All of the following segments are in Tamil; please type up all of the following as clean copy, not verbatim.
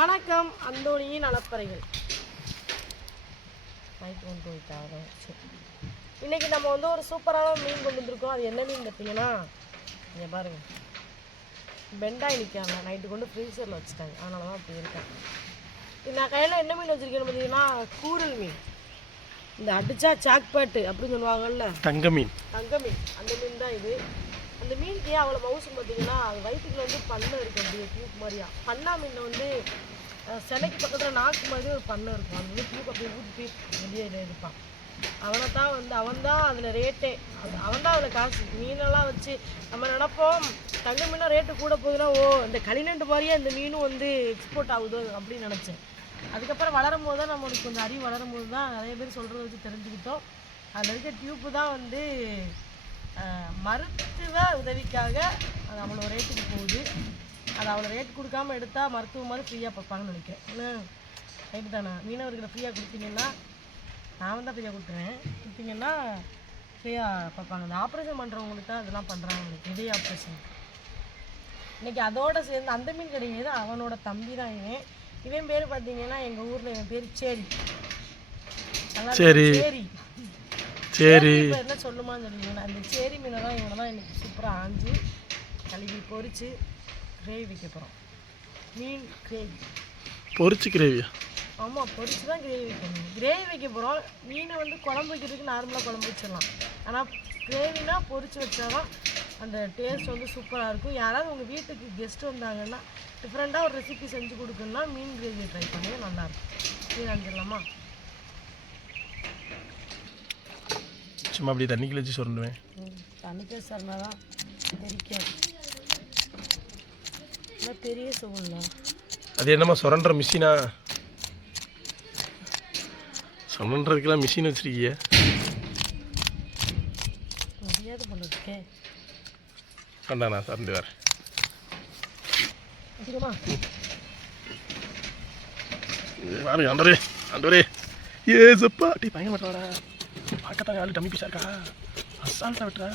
வணக்கம் அந்தோணியின் நலப்பறைகள். இன்னைக்கு நம்ம வந்து ஒரு சூப்பரான மீன் கொண்டு வந்திருக்கோம். அது என்ன மீன் பார்த்தீங்கன்னா, இங்கே பாருங்க, பெண்டாய் நிற்காங்க. நைட்டு கொண்டு ஃப்ரீசரில் வச்சுட்டாங்க, அதனால தான் அப்படி இருக்கேன். நான் கையில் என்ன மீன் வச்சுருக்கேன்னு பார்த்தீங்கன்னா, கூரல் மீன். இந்த அடிச்சா சாக்பேட்டு அப்படின்னு சொல்லுவாங்கல்ல, தங்க மீன் அந்த மீன் தான் இது. அந்த மீனுக்கு ஏன் அவ்வளோ மவுசம் பார்த்தீங்கன்னா, அது வயிற்றுக்குள்ள வந்து பண்ணை இருக்கும், அப்படியே டியூப் மாதிரியா. பண்ணா மீனில் வந்து சிலைக்கு பக்கத்தில் நாக்கு மாதிரி ஒரு பண்ணை இருக்கும். அந்த வந்து டியூப் அப்படியே ஊற்றி வெளியே இருப்பான். அவன் தான் அதில் ரேட்டே. அவன் தான் அதில் காசு. மீனெல்லாம் வச்சு நம்ம நினப்போம் தங்க மீனாக ரேட்டு கூட போகுதுன்னா, இந்த களிநண்டு மாதிரியே இந்த மீனும் வந்து எக்ஸ்போர்ட் ஆகுது அப்படின்னு நினச்சேன். அதுக்கப்புறம் வளரும் போது தான் நம்மளுக்கு கொஞ்சம் அறிவு வளரும் போது தான் நிறைய பேர் சொல்கிறத வச்சு தெரிஞ்சுக்கிட்டோம். அதில் இருக்க டியூப்பு தான் வந்து மருத்துவ உதவிக்காக அது அவ்வளோ ரேட்டுக்கு போகுது. அது அவ்வளோ ரேட்டு கொடுக்காமல் எடுத்தால் மருத்துவம் மாதிரி ஃப்ரீயாக பார்ப்பாங்கன்னு நினைக்கிறேன். ரைட்டு தானே? மீனவர்களை ஃப்ரீயாக கொடுத்தீங்கன்னா, நான் தான் ஃப்ரீயாக கொடுத்துருவேன். கொடுத்தீங்கன்னா ஃப்ரீயாக பார்ப்பாங்க. இந்த ஆப்ரேஷன் பண்ணுறவங்களுக்கு தான் அதெல்லாம் பண்ணுறாங்க, இதய ஆப்ரேஷன். இன்றைக்கி அதோடு சேர்ந்து அந்த மீன் கிடையாது, அவனோட தம்பி தான் இவன் பேர் பார்த்தீங்கன்னா, எங்கள் ஊரில் இவன் பேர் சேரி. சேரி என்ன சொல்லுமான்னு சொல்லிங்கன்னா, அந்த சேரி மீனை தான் இவனை தான் இன்றைக்கி சூப்பராக ஆஞ்சு கழுவி பொரித்து கிரேவி வைக்க போகிறோம். மீன் கிரேவி பொரிச்சு கிரேவியா? ஆமாம், பொரிச்சு தான் கிரேவி வைக்கணும். கிரேவி வைக்க போகிறோம். மீனை வந்து குழம்பு வைக்கிறதுக்கு நார்மலாக குழம்பு வச்சிடலாம். ஆனால் கிரேவினா பொரிச்சு வச்சா தான் அந்த டேஸ்ட் வந்து சூப்பராக இருக்கும். யாராவது உங்கள் வீட்டுக்கு கெஸ்ட் வந்தாங்கன்னா டிஃப்ரெண்ட்டாக ஒரு ரெசிபி செஞ்சு கொடுக்கணுன்னா மீன் கிரேவி ட்ரை பண்ணுங்க, நல்லாயிருக்கும். மீன் அஞ்சிடலாமா? சும்மா அப்படி தண்ணிக்குள்ள வச்சு சொருண்டுவேன். தண்ணிக்குள்ள சொன்னா தான் தெரிக்காது. பெரிய சுவல்ல அது என்னம்மா சொரண்டுற மிஷினா? சொரண்டுறதுக்கெல்லாம் மிஷின் வச்சுருக்கீங்க? முடியாது பண்ணுறதுக்கே. கண்டா நான் சரண்டு வரேன். ஆண்டவரே ஏசப்பா, டீ பயங்கர மாட்டாரா? பார்க்கத்தான் ஆளு டம்மி பீஸா இருக்கா? அசால்ட்டா விட்டுறா.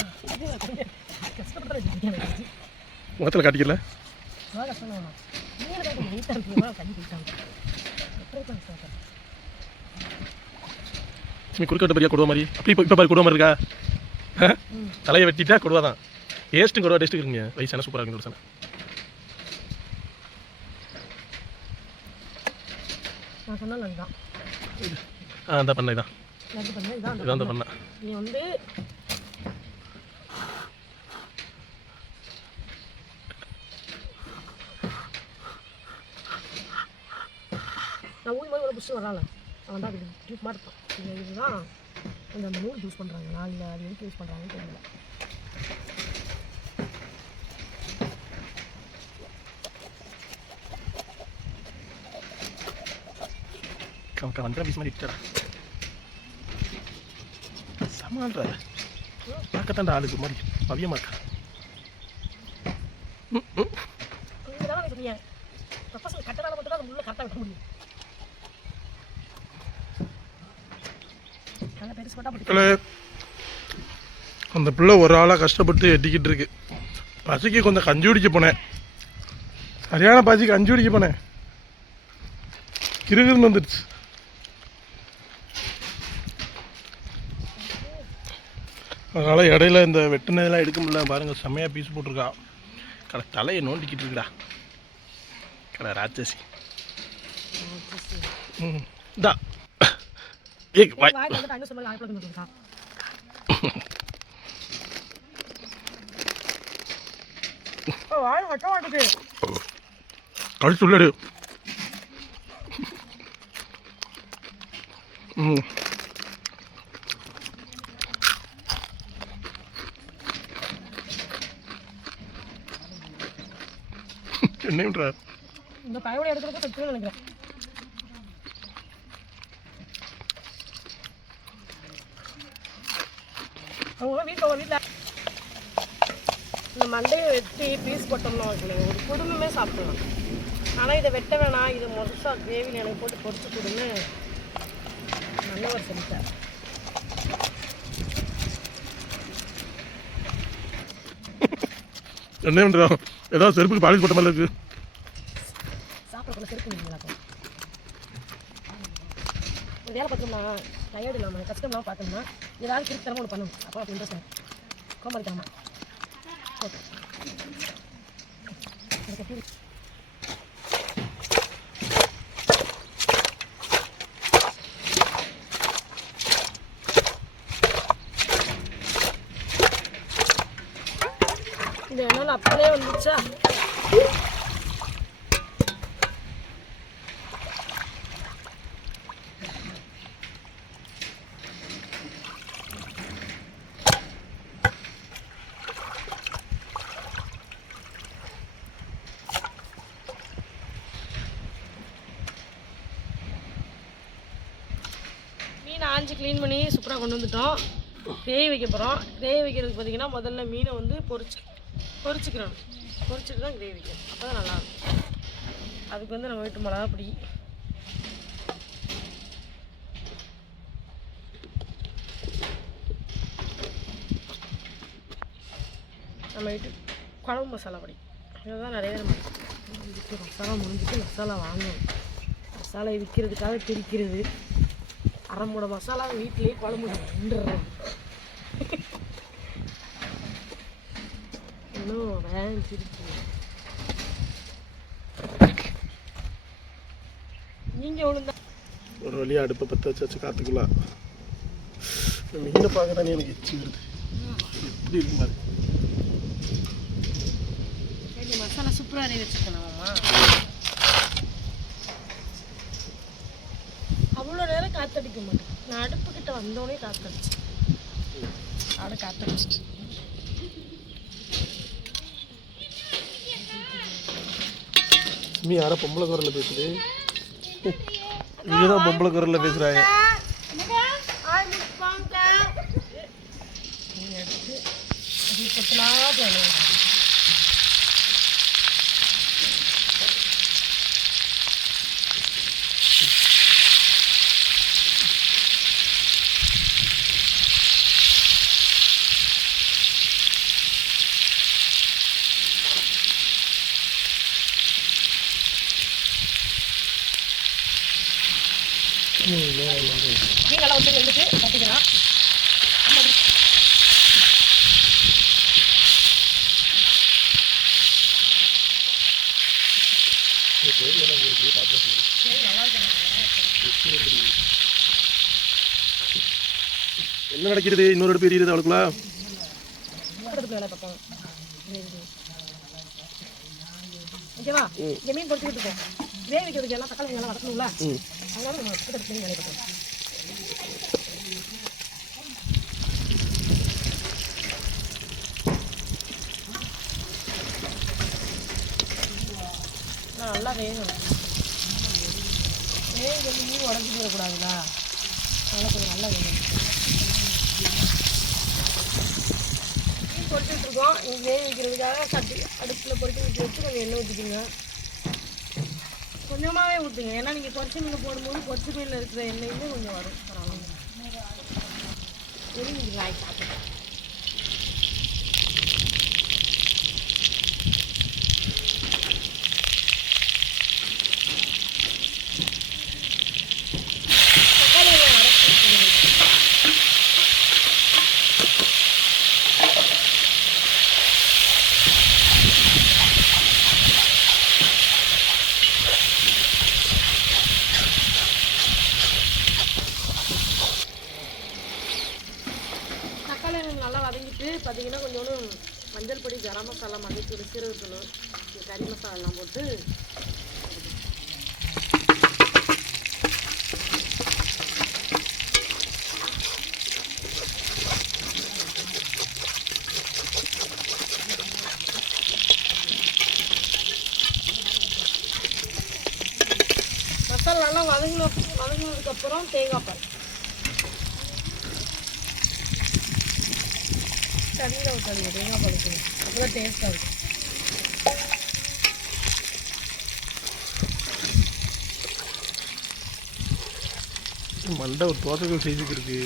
முகத்தில் காட்டிக்கல. குறுக்கட்ட பெரியா கொடுவா மாதிரி அப்படி இப்போ பாரு, கொடுவா மாதிரி இருக்கா? தலையை வெட்டிட்டா கொடுவா தான். டேஸ்ட்டும் கொடுவா டேஸ்ட்டு இருக்குங்க. வயசான சூப்பராக இருக்குங்க சார். அந்த பண்ணை தான் இதான் அந்த பண்ணை. நீ வந்து நான் ஊர் மாதிரி ஒரு புஷ் வரால, அவன் தான் டியூப் மாதிரி இருப்பான். இதுதான் அந்த நூல் யூஸ் பண்ணுறாங்க. நான் இல்லை, அது எதுக்கு யூஸ் பண்ணுறாங்கன்னு தெரியல. வந்துடுற பீஸ் மாதிரி இட்டா சமாளிற பார்க்கத்தாண்ட ஆளுக்கு மாதிரி பவியமாக்கா. அந்த பிள்ளை ஒரு ஆளாக கஷ்டப்பட்டு எட்டிக்கிட்டு இருக்கு. பசிக்கு கொஞ்சம் கஞ்சி குடிக்க போனேன். சரியான பசிக்கு கஞ்சி குடிக்க போனேன். கிருகிருன்னு வந்துடுச்சு. அதனால் இடையில இந்த வெட்டினதெல்லாம் எடுக்க முடியல. பாருங்கள், செம்மையாக பீஸ் போட்டிருக்கா. கடை தலையை நோண்டிக்கிட்டு இருக்குடா கடை ராட்சசி. இந்தா கழிச்சு உள்ளாடு. என்ன பண்ற? இந்த பையோட இடத்துல செத்து நினைக்கிறேன். அவங்க வீட்டில் இந்த மண்டையை வெட்டி பீஸ் போட்டோம்னா ஒரு குடும்பமே சாப்பிடலாம். ஆனால் இதை வெட்ட வேணாம், இது முழுசா கிரேவியில் எனக்கு போட்டு பொரிச்சு கொடுன்னு நல்லவர் சொல்லிட்டார். என்ன பண்றோம்? ஏதாவது செருப்புக்கு பாலிஷ் போட்ட மாதிரி இருக்கு. பக்கத்தில் செருக்கு முடியலாக்கும் ஒரு வேலை பார்த்தோம்னா டயர்டு இல்லாமல் கஷ்டம்லாம் பார்த்தோம்னா ஏதாவது திருத்தரமாக ஒன்று பண்ணணும் அப்போ அப்படி இன்ட்ரெஸ்ட் கோமாளிக்காமல் ஓகே இந்த எண்ணெய் அப்படியே வந்துச்சா மீனை ஆஞ்சி க்ளீன் பண்ணி சூப்பராக கொண்டு வந்துட்டோம். கிரேவி வைக்க போகிறோம். கிரேவி வைக்கிறதுக்கு பார்த்திங்கன்னா முதல்ல மீனை வந்து பொரிச்சிக்கிறோம். பொரிச்சிட்டு தான் கிரேவி வைக்கணும். அப்போ தான் நல்லாயிருக்கும். அதுக்கு வந்து நம்ம வீட்டு மிளகா பொடி, நம்ம வீட்டு குழம்பு மசாலா பொடி, இதுதான் நிறைய நம்ம மசாலா முடிஞ்சிட்டு மசாலா வாங்கணும். மசாலா விற்கிறதுக்காக பிரிக்கிறது. அரை மூட மசாலா வீட்டிலேயே குழம்பு இன்னும் வேண்டிருக்கு. நீங்கள் ஒழுங்கா ஒரு வழியாக அடுப்பை பற்ற வச்சு காத்துக்கலாம். மீனை பார்க்க தானே எனக்கு எச்சி வருது. எப்படி இருக்கு மாதிரி மசாலா சூப்பராக அரைய வச்சுக்கணுமாம்மா. அவ்வளோ நேரம் காற்றடிக்க மாட்டேன். நான் அடுப்புக்கிட்ட வந்தோடனே காற்றடிச்சு அதை காற்றடிச்சிட்டு மீ யாரோ பொம்பளை குரலில் பேசுது. இதுதான் பொம்பளை குரலில் பேசுகிறாங்க. நீங்களாம் வந்து ரெண்டுக்கு கட்டிக்கலாம். என்ன நடக்கிறது? இன்னொரு அடுப்பு எரியுது அவளுக்குள்ள. வேலை பார்ப்போம். ஓகேவா? மீன் பொறுத்துக்கிட்டு இருக்கோம். கிரேவி வைக்கிறதுக்கு எல்லாம் தக்காளி எல்லாம் வதக்கணும்ல, அதனால நம்ம எடுத்து வேலை பார்ப்போம். நல்லா வேகணும். வேக மீன் உடஞ்சி போடக்கூடாதுங்களா, அதனால் கொஞ்சம் நல்லா வேகணும். மீன் பொரிச்சுட்ருக்கோம். நீங்கள் வேக வைக்கிறதுக்காக அடுப்பில் பொரிச்சு ஊற்றி வச்சு கொஞ்சம் எண்ணெய் ஊற்றிக்கிங்க. கொஞ்சமாகவே ஊற்றுங்க. ஏன்னா நீங்கள் பொரிச்சு மீன் போடும்போது பொரிச்சு மீனில் இருக்கிற எண்ணெயுமே கொஞ்சம் வரும். பரவாயில்ல. சரி, நீங்கள் வாங்கி சாப்பிடுங்க. நல்லா வதங்கிட்டு பார்த்தீங்கன்னா கொஞ்சோண்டு மஞ்சள் பொடி, கரம் மசாலா, மல்லித்தூள், சீரகத்தூள், கறி மசாலா எல்லாம் போட்டு மசாலா நல்லா வதங்கினதுக்கப்புறம் தேங்காய் பால் தண்ணியில் ஊற்றாதீங்க. தேங்காய் பால் ஊற்றணும். அப்போ தான் டேஸ்ட்டாக இருக்கும். மண்டை ஒரு தோசைகள் செய்துக்கு இருக்கு.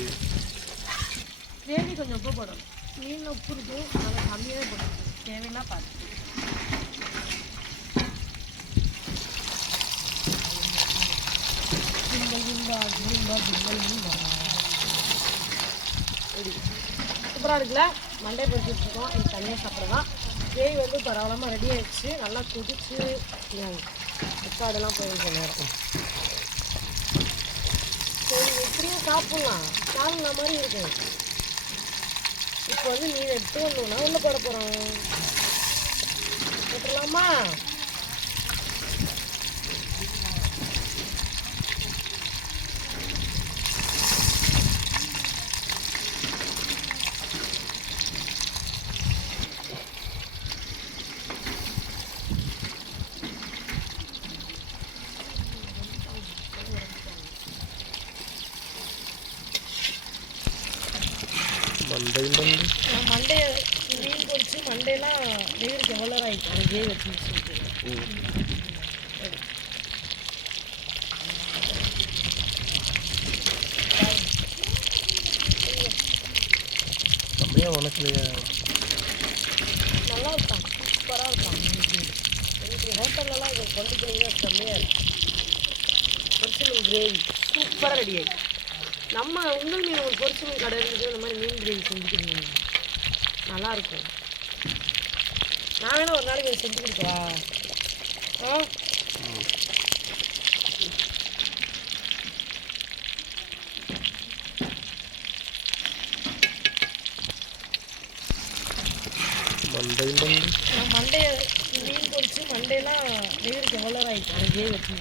கிரேவி கொஞ்சம் உப்பு போடணும். மீனில் உப்பு இருக்கும், நல்லா கம்மியாகவே போடணும். தேவைன்னா பார்த்து சூப்பராக இருக்குல்ல. மண்டே பொறிச்சிட்டு இருக்கோம். இது தனியாக சாப்பிட்றதான். கிரேவி வந்து பரவலாமல் ரெடி ஆயிடுச்சு. நல்லா கொதிச்சு ரெக்கார்டெல்லாம் போயிருக்க நேரம். சரி, எப்படியும் சாப்பிட்லாம். சாப்பிட்ற மாதிரி இருக்கும். இப்போ வந்து மீன் எடுத்து வந்தோம்னா உள்ள போட போகிறோம். போட்டுடலாமா? மண்டே மீன் பொறிச்சு மண்டேலாம் வெயிலுக்கு எவ்வளோ ஆகிட்டு அங்கேயே வச்சு செம்மையாக உனக்குலையா நல்லா இருக்கான். சூப்பராக இருக்கான். எனக்கு ஹோட்டல்லலாம் இதை கொண்டு போனீங்கன்னா செம்மையாக இருக்கும். பொரிச்சு மீன் கிரேவி சூப்பராக ரெடி ஆகிடும். நம்ம உங்கள் மீன் ஒரு பொரிச்சு மீன் கடை இருந்துச்சு. இந்த மாதிரி மீன் கிரேவி செஞ்சுக்கிட்டீங்க நல்லாயிருக்கும். நான் வேணா ஒரு நாளைக்கு இதை செஞ்சு கொடுக்கவா? ஆ மண்டே மீன் பொரிச்சு மண்டேலாம் வெயிலுக்கு எவ்வளோ ஆகிட்டு அங்கேயே வச்சு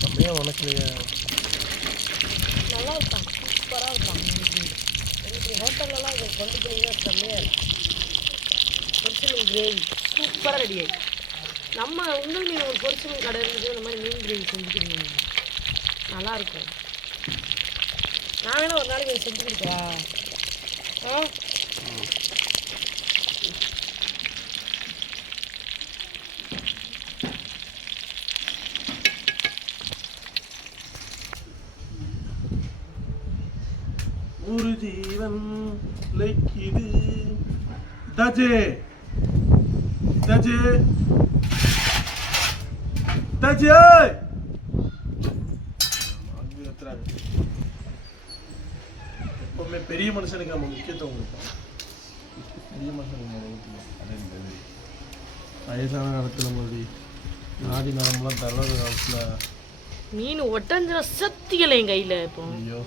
செம்மையாக உனக்குலையா நல்லா இருக்கான். சூப்பராக இருக்கான். எனக்கு ஹோட்டல்லலாம் இதை கொண்டு போனீங்கன்னா செம்மையாக இருக்கும். பொரிச்சு மீன் கிரேவி சூப்பராக ரெடி ஆகிடும். நம்ம உங்கள் மீன் ஒரு பொரிச்சு மீன் கடை இருந்துச்சு. இந்த மாதிரி மீன் கிரேவி செஞ்சுக்கிட்டீங்க நல்லாயிருக்கும். நான் வேணா ஒரு நாளைக்கு இதை செஞ்சு கொடுக்கவா? ஆ ஒரு ஜீவன் லைக்கிது தஜே தஜே தஜே எப்பவுமே பெரிய மனுஷனுக்கு நம்ம முக்கியத்துவம் கொடுப்போம். பெரிய மனுஷனுக்கு நம்ம முக்கியம். வயசான காலத்தில் மறுபடி நாடி நரம்புலாம் தளர்ற காலத்தில் மீன் ஒட்டஞ்சிர சத்தியலை என் கையில் இப்போ. ஐயோ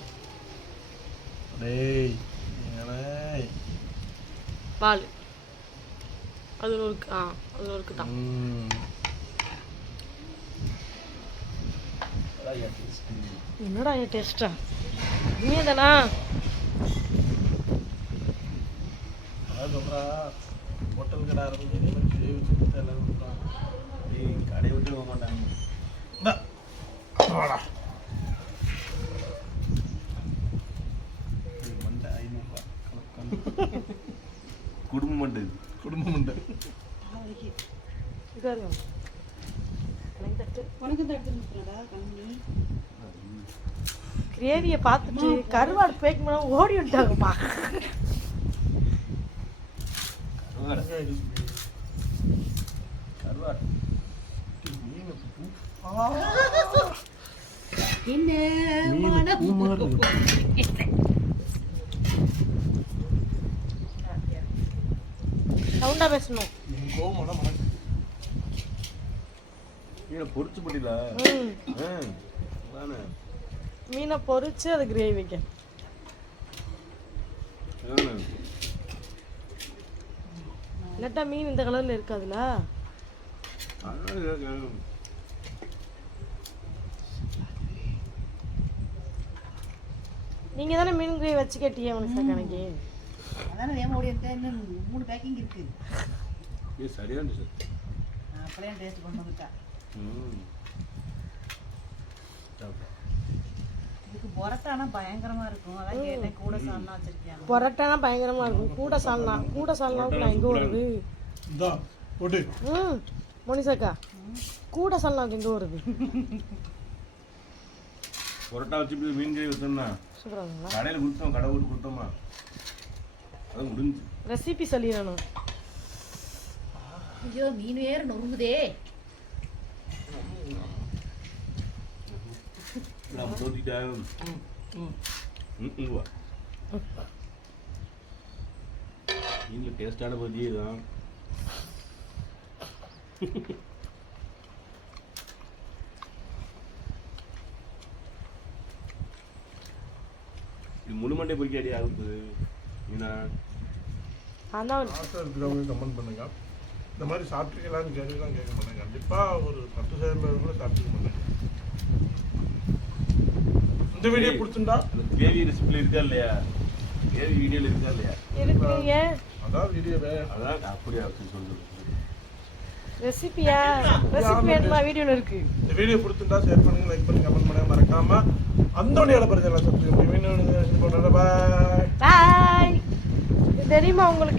டேய் பால் அது ஒரு அது ஒரு தான். என்னடா என் டேஸ்டா உண்மையா தானா? ஹோட்டல் கடை ஆரம்பிச்சு கடையை விட்டு போக மாட்டாங்க. குடும்பம் உண்டு. கிரேவியை பார்த்துட்டு கருவாடு பேக் பண்ண ஓடி விட்டாங்கம்மா. சவுண்டா பேசணும். பொரிச்சு போட்டில மீனை பொரிச்சு அது கிரேவி வைக்க. இல்லாட்டா மீன் இந்த கலர்ல இருக்காதுல்ல. நீங்க தானே மீன் கிரேவி வச்சு கேட்டீங்க மனுஷா கணக்கு. அதானே வேம ஓடி வந்து இன்னும் 3 பேக்கிங் இருக்கு. இது சரியா இருந்துச்சு. அப்படியே டேஸ்ட் கொண்டு வந்துட்டா. இதுக்கு பொரட்டானா பயங்கரமா இருக்கும். அதான் கேட்டேன் கூட சால்னா வச்சிருக்கியாங்க. பொரட்டானா பயங்கரமா இருக்கும். கூட சால்னாவுக்கு நான் எங்க வருது? இந்தா போடு. மோனிசாக்கா கூட சால்னாவுக்கு எங்க வருது? பொரோட்டா வச்சு மீன் கிரேவி வச்சோம்னா சூப்பரா இருக்குங்களா? கடையில் கொடுத்தோம், கடை விட்டு கொடுத்தோமா அது முடிஞ்சு. ரெசிபி சொல்லிடணும். ஐயோ மீன் வேற நொறுங்குதே. நான் தோத்திட்டேன். வா. மீன்ல டேஸ்டான பத்தியே தான். இது முழுமண்டை பொறிக்க அடி ஆகுது. மீனா அதான் ஆசை இருக்கிறவங்க கமெண்ட் பண்ணுங்க. இந்த மாதிரி சாப்பிட்ருக்கலான்னு கேட்கலாம் கேட்க மாட்டேங்க. கண்டிப்பாக ஒரு 10% கூட சாப்பிட்டுக்க மாட்டேங்க. இந்த வீடியோ பிடிச்சிருந்தா அந்த கேவி ரெசிபியில் இருக்கா இல்லையா? கேவி வீடியோவில் இருக்கா இல்லையா? இருக்குங்க. அதான் வீடியோவே. அதான் அப்படியா சொல்லுங்க. ரெசிபியா? ரெசிபி வேணுமா? வீடியோல இருக்கு. இந்த வீடியோ பிடிச்சிருந்தா ஷேர் பண்ணுங்க, லைக் பண்ணுங்க, கமெண்ட் பண்ணுங்க. மறக்காம அந்தோனியால பரிசு எல்லாம் சப்ஸ்கிரைப் பண்ணுங்க. பாய் பாய். தெரியுமா உங்களுக்கு?